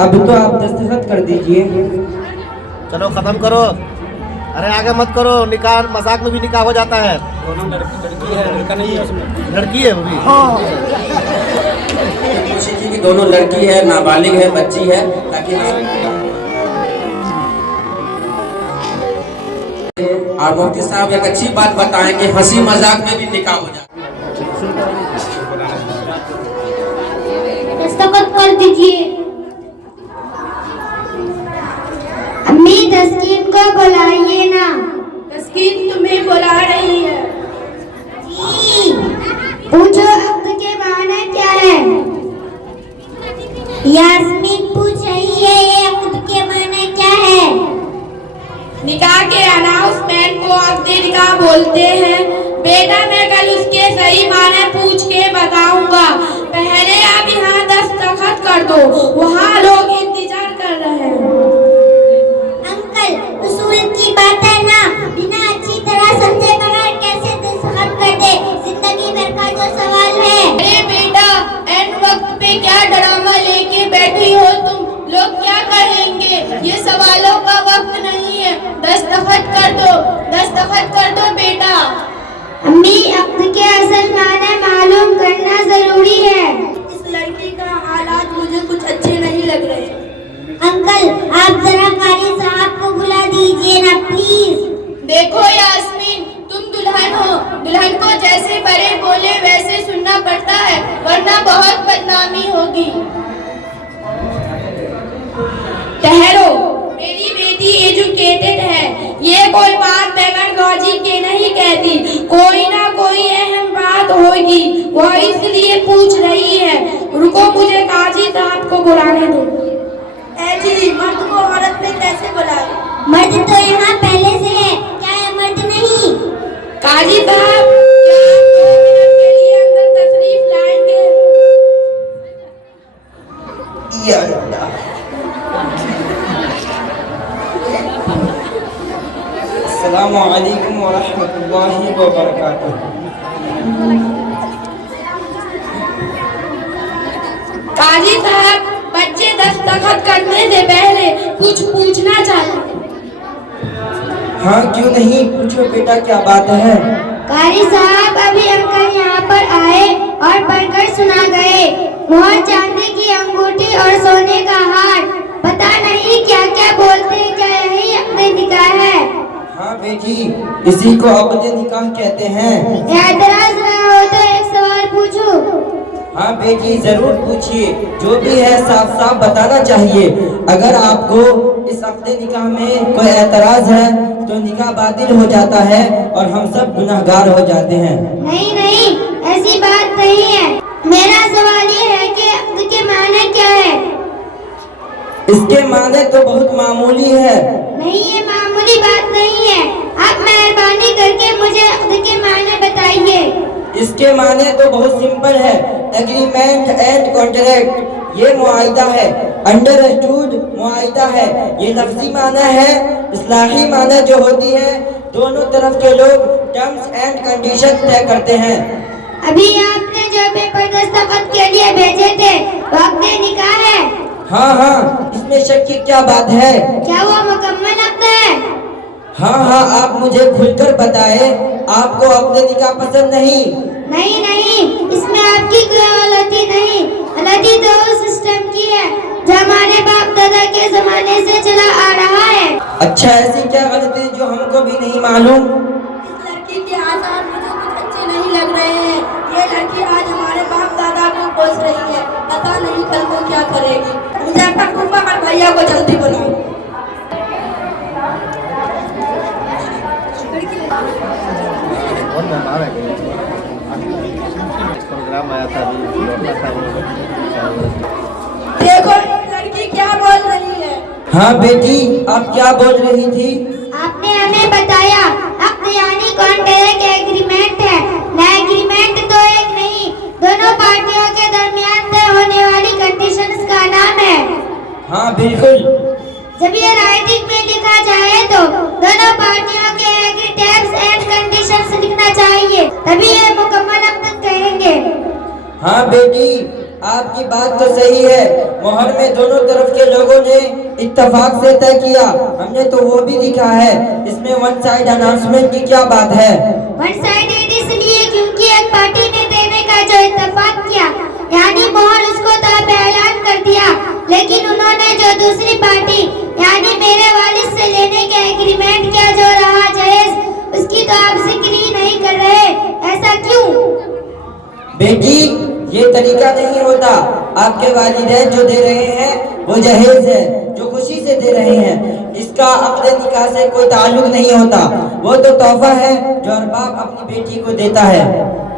अब तो आप दस्तखत कर दीजिए। चलो खत्म करो। अरे आगे मत करो, निकाह मजाक में भी निकाह हो जाता है। दोनों लड़की है, लड़का नहीं है उसमें। लड़की है वो भी। कोशिश की कि दोनों लड़की है, नाबालिग है, बच्ची है, ताकि और मुफ्ती साहब एक अच्छी बात बताएं कि हंसी मजाक में भी निकाह हो जाए। दस्तखत कर दीजिए। अम्मी तस्कीन को बुलाइए ना। तस्कीन तुम्हें बुला रही है। जी पूछो अब्द के माने क्या है। यास्मीन पूछ रही है ये अब्द के माने क्या है। निकाह के अनाउंसमेंट को अब्दे निकाह बोलते हैं। बेटा मैं कल उसके सही माने पूछ के बताऊंगा। पहले आप यहाँ दस्तखत कर दो, वहाँ लोग इंतजार कर रहे हैं। अंकल उसूल की बात है ना, बिना अच्छी तरह समझे बगैर कैसे दस्तखत कर दे। जिंदगी भर का जो सवाल है। अरे बेटा एन वक्त पे क्या ड्रामा लेके बैठी हो तुम? लोग क्या कहेंगे? ये सवालों का वक्त नहीं है। दस्तखत कर दो बेटा। अम्मी अब्द के असल माने मालूम करना जरूरी है। इस लड़की का हालात मुझे कुछ अच्छे नहीं लग रहे। अंकल आप जरा कारी साहब को बुला दीजिए ना प्लीज। देखो यास्मीन, तुम दुल्हन हो, दुल्हन को जैसे बड़े बोले वैसे सुनना पड़ता है, वरना बहुत बदनामी होगी। ठहरो, मेरी बेटी एजुकेटेड है, ये कोई बात बगैर गौजी के नहीं कहती। कोई ना कोई अहम बात होगी, वो इसलिए पूछ रही है। रुको मुझे काजी साहब को बुलाने दो। जी मर्द को औरत में कैसे बुलाए? मर्द तो यहाँ पहले से है, क्या है मर्द नहीं? काजी साहब क्या आप 2 मिनट के लिए अंदर तशरीफ लाएंगे? या अल्लाह। अस्सलामु अलैकुम व रहमतुल्लाहि व बरकातुहू। काजी साहब बच्चे दस्तखत करने से पहले कुछ पूछना चाहते हैं। हाँ क्यों नहीं, पूछो बेटा क्या बात है। कारी साहब अभी अंकल यहाँ पर आए और पढ़कर सुना गए। मोहर चांदी की अंगूठी और सोने का हार, पता नहीं क्या क्या बोलते हैं। क्या यही अपने निकाह है? हाँ बेटी, इसी को अब्द निकाह कहते हैं। एतराज ना हो तो एक सवाल पूछूं? हाँ बेटी जरूर पूछिए, जो भी है साफ साफ बताना चाहिए। अगर आपको इस अब्द निकाह में कोई एतराज है तो निकाह बातिल हो जाता है और हम सब गुनाहगार हो जाते हैं। नहीं नहीं ऐसी बात नहीं है। मेरा सवाल ये है कि अब्द के माने क्या है? इसके माने तो बहुत मामूली है। नहीं ये मामूली बात नहीं है। आप मेहरबानी करके मुझे अब्द के माने बताइए। इसके माने तो बहुत सिंपल है, एग्रीमेंट एंड कॉन्ट्रैक्ट। ये मुआहिदा है, अंडरस्टूड मुआहिदा है। ये लफ्जी माना है। इस्लाही माना जो होती है, दोनों तरफ के लोग टर्म्स एंड कंडीशन तय करते हैं। अभी आपने जो पेपर दस्तखत के लिए भेजे थे वो अब्द निकाह है? हाँ हाँ, इसमें शक की क्या बात है? क्या वो मुकम्मल अब्द है? हाँ हाँ, आप मुझे खुलकर बताए, आपको अपने निकाह पसंद नहीं? नहीं नहीं इसमें आपकी कोई गलती नहीं। गलती तो उस सिस्टम की है जो हमारे बाप दादा के जमाने से चला आ रहा है। अच्छा ऐसी क्या गलती जो हमको भी नहीं मालूम? इस लड़की के आसार मुझे कुछ अच्छे नहीं लग रहे हैं। ये लड़की आज हमारे बाप दादा को पोस रही है, पता नहीं कल को क्या करेगी। मुझे अपना फूफा और भैया को जल्दी बुलाओ। प्रोग्राम आया था अभी लौटना था वो। देखो लड़की क्या बोल रही है। हाँ बेटी, आप क्या बोल रही थी? आपने हमें बताया अब्द यानी कॉन्ट्रैक्ट एग्रीमेंट है। ना एग्रीमेंट तो एक नहीं, दोनों पार्टियों के दरमियान तय होने वाली कंडीशंस का नाम है। हाँ बिल्कुल। जब ये राइटिंग में लिखा जाए तो दोनों पार्टियों के एग्री टर्म्स एंड कंडीशंस लिखना चाहिए, तभी ये मुकम्मल अब्द कहेंगे। हाँ बेटी, आपकी बात तो सही है। मोहर में दोनों तरफ के लोगों ने इत्तेफाक से तय किया, हमने तो वो भी लिखा है। इसमें वन साइड अनाउंसमेंट की क्या बात है? वन साइडेड इसलिए क्योंकि एक पार्टी ने देने का जो इत्तेफाक किया, यानी मोहर उसको तो अब ऐलान कर दिया, लेकिन उन्होंने जो दूसरी पार्टी यानी मेरे वालिद से लेने के एग्रीमेंट किया जो रहा जायज, उसकी तो आप जिक्र ही नहीं कर रहे। ऐसा क्यों? बेटी, ये तरीका नहीं होता। आपके वालिदैन जो दे रहे हैं वो जहेज है, जो खुशी से दे रहे हैं। इसका अपने निकाह से कोई ताल्लुक नहीं होता। वो तो तोहफा है जो अरबाब अपनी बेटी को देता है।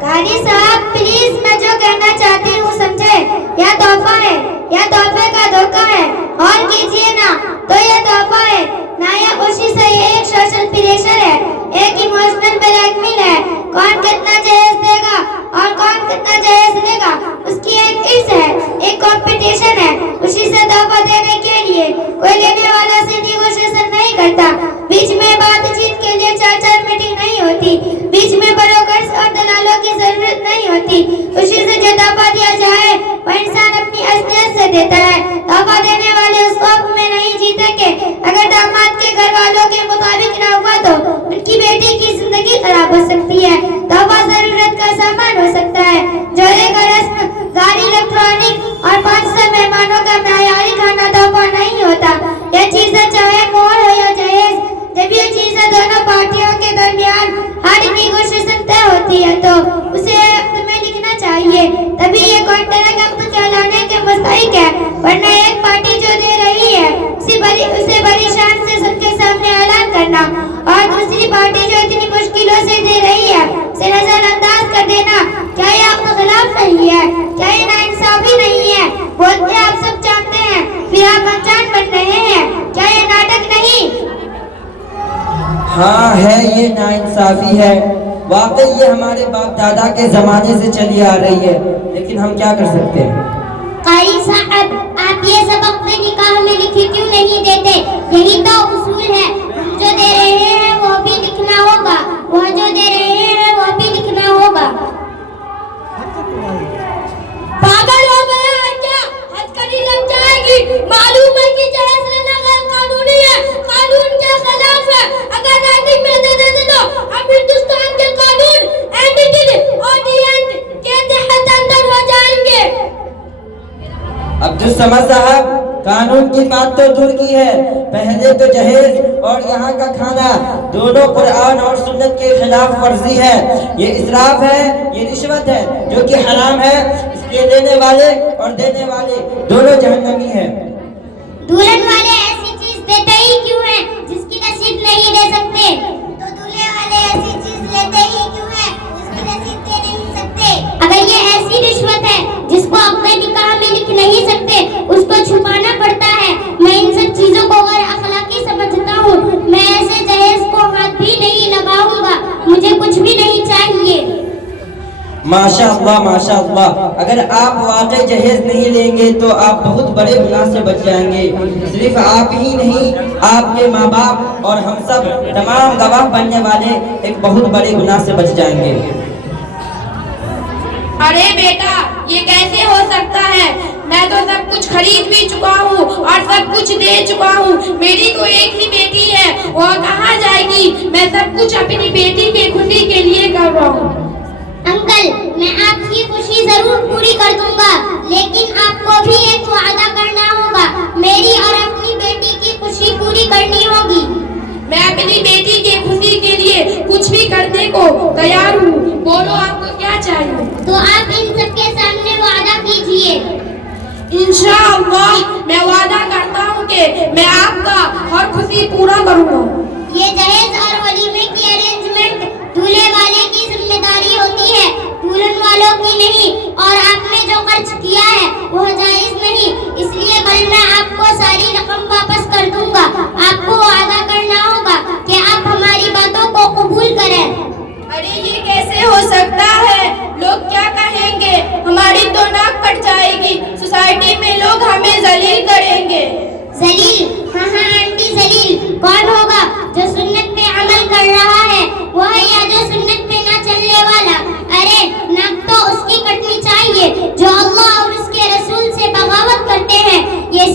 कारी साहब प्लीज, मैं जो कहना चाहती हूँ समझे। यह तोहफा है, यह तोहफे का धोखा है। और कीजिए ना तो यह तोहफा है ना, यह खुशी से ये एक सोशल प्रेशर है, एक इमोशनल ब्लैकमेल है। कौन कितना जहेज देगा और कौन कितना जहेज लेगा, उसकी एक इर्स है, एक कंपटीशन है। खुशी से तोहफा देने के लिए कोई लेने वाला से नेगोशिएशन नहीं करता। बीच में बातचीत के लिए चार मीटिंग नहीं होती, बीच में ब्रोकर्स और दलालों की जरूरत नहीं होती। खुशी से जो तोहफा दिया जाए वह इंसान अपनी असलियत से देता है। तोहफा देने वाले उस खौफ में नहीं जीतेंगे। अगर दामाद के घर वालों के मुताबिक ना हुआ तो उनकी बेटी की जिंदगी खराब हो सकती है। तोहफा जरूरत का सामान हो सकता है, जोड़े का रस्म, गाड़ी, इलेक्ट्रॉनिक और 500 मेहमानों का मयारी खाना तोहफा नहीं होता। यह चीजें चाहे मोहर हो या जहेज, जब ये चीजें दोनों पार्टियों के दरमियान हार्ड नेगोशिएशन तय होती है तो उसे एक्ट में लिखना चाहिए, तभी ये कॉन्ट्रैक्ट एक्ट कहलाने के मुस्तहिक है। वरना एक पार्टी जो दे रही है उसे बड़ी शान से सबके सामने ऐलान करना और दूसरी पार्टी जो इतनी मुश्किलों से दे रही है उसे नजरअंदाज कर देना, क्या ये आपके खिलाफ नहीं है? क्या ये नाइंसाफी नहीं है? बोलते आप सब जानते हैं, फिर आप अनजान बन रहे हैं। क्या ये नाटक नहीं? हाँ है, ये नाइंसाफी है। वाकई ये हमारे बाप दादा के जमाने से चली आ रही है, लेकिन हम क्या कर सकते हैं? कारी साहब, आप ये सबक में निकाह में लिखे क्यों नहीं देते? यही तो उसूल है। हम जो दे रहे हैं वो भी लिखना होगा, वह जो दे रहे हैं वो भी लिखना होगा। पागल हो गया है क्या? हथकड़ी लग जाएगी। मालूम है कि जहेज लेना गैर कानूनी है, कानून के खिलाफ है। अगर राइटिंग में दे देते तो हम हिंदुस्तान के कानून एंटिटी ऑडियंट के तहत अंदर हो जाएंगे। अब्दुल समद साहब, कानून की बात तो दूर की है, पहले तो जहेज और यहाँ का खाना दोनों कुरान और सुन्नत के खिलाफ वर्जी है। ये इसराफ है, ये रिश्वत है जो कि हराम है। इसके लेने वाले और देने वाले दोनों जहन्नमी हैं। दुल्हन वाले ऐसी चीज देते ही क्यों हैं जिसकी नसीब नहीं दे सकते? तो दूल्हे वाले ऐसी चीज लेते ही क्यों हैं जिसकी नसीब दे नहीं सकते? अगर ये ऐसी रिश्वत है जिसको अपने निकाह में लिख नहीं सकते, उसको छुपाना पड़ता है। मैं इन सब चीजों को गैर अखलाकी समझता हूँ। मैं ऐसे जहेज को हाथ भी नहीं लगाऊंगा, मुझे कुछ भी नहीं चाहिए। माशाअल्लाह माशाअल्लाह, अगर आप वाकई जहेज नहीं लेंगे तो आप बहुत बड़े गुनाह से बच जाएंगे। सिर्फ आप ही नहीं, आपके माँ बाप और हम सब तमाम गवाह बनने वाले एक बहुत बड़े गुनाह से बच जाएंगे। अरे बेटा, ये कैसे हो सकता है? मैं तो सब कुछ खरीद भी चुका हूँ और सब कुछ दे चुका हूँ। मेरी तो एक ही बेटी है, वो कहाँ जाएगी? मैं सब कुछ अपनी बेटी की खुशी के लिए कर रहा हूँ। अंकल, मैं आपकी खुशी जरूर पूरी कर दूंगा, लेकिन आपको भी एक वादा करना होगा। मेरी और अपनी बेटी की खुशी पूरी करनी होगी। मैं अपनी बेटी की खुशी के लिए कुछ भी करने को तैयार हूँ। बोलो आपको क्या चाहिए? तो आप इन सबके सामने वादा कीजिए। इंशाअल्लाह मैं वादा करता हूँ कि मैं आपका हर खुशी पूरा करूँगा। ये जहेज और वलीमे की अरेंजमेंट दूल्हे वाले की जिम्मेदारी होती है, दुल्हन वालों की नहीं। और आपने जो खर्च किया है वह जायज नहीं, इसलिए कल मैं आपको सारी रकम वापस कर दूंगा। आपको वादा करना होगा कि आप हमारी बातों को कबूल करें। अरे ये कैसे हो सकता है? लोग क्या कहेंगे? हमारी तो नाक कट जाएगी। सोसाइटी में लोग हमें जलील करेंगे। जलील? हाँ आंटी, जलील कौन होगा? जो सुन्नत पे अमल कर रहा है वह, या जो सुन्नत पे ना चलने वाला? अरे नाक तो उसकी कटनी चाहिए जो अल्लाह और उसके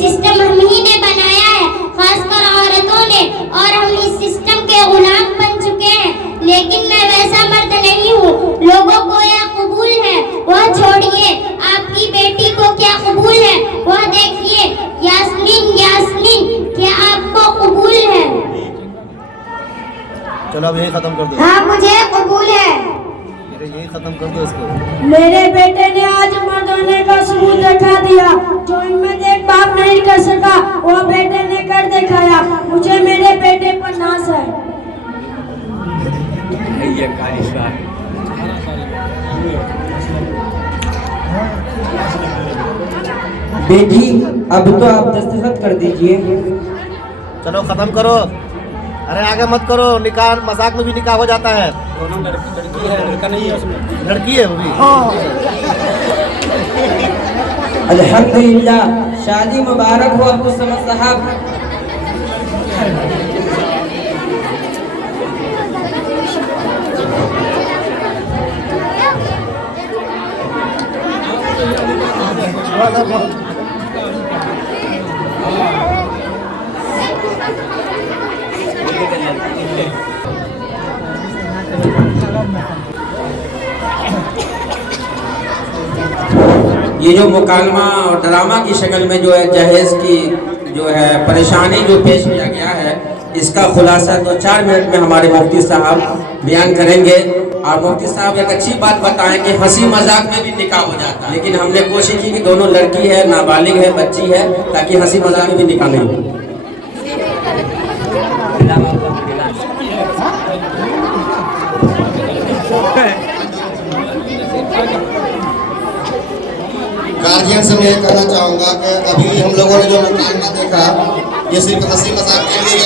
सिस्टम हम ही ने बनाया है, खासकर औरतों ने, और हम इस सिस्टम के गुलाम बन चुके हैं। लेकिन मैं वैसा मर्द नहीं हूँ। लोगों को यह कबूल है, वह छोड़िए, आपकी बेटी को क्या कबूल है वह देखिए। यास्मीन, यास्मीन, क्या आपको कबूल है? चलो अब यही खत्म कर दो। हाँ, मुझे कबूल है। अरे यही खत्म कर दो इसको। मेरे बेटे ने आज मर्द होने का सबूत दिखा दिया। जो हिम्मत एक बाप नहीं कर सका वो बेटे ने कर दिखाया। मुझे मेरे बेटे पर नाज है। बेटी अब तो आप दस्तखत कर दीजिए। चलो खत्म करो। अरे आगे मत करो, निकाह मजाक में भी निकाह हो जाता है। दोनों लड़की है, लड़का नहीं है उसमें। लड़की है वो भी। अल्हम्दुलिल्लाह, शादी मुबारक हो अब्दुल समद साहब। ये जो मुकालमा और ड्रामा की शक्ल में जो है जहेज की जो है परेशानी जो पेश किया गया है, इसका खुलासा 2-4 मिनट में हमारे मुफ्ती साहब बयान करेंगे। और मुफ्ती साहब एक अच्छी बात बताएं कि हंसी मजाक में भी निकाह हो जाता है, लेकिन हमने कोशिश की कि दोनों लड़की है, नाबालिग है, बच्ची है, ताकि हंसी मजाक में भी निकाह नहीं हो। गार्जियन से मैं कहना चाहूँगा कि अभी हम लोगों ने जो मुकालमा देखा ये सिर्फ हंसी मजाक के लिए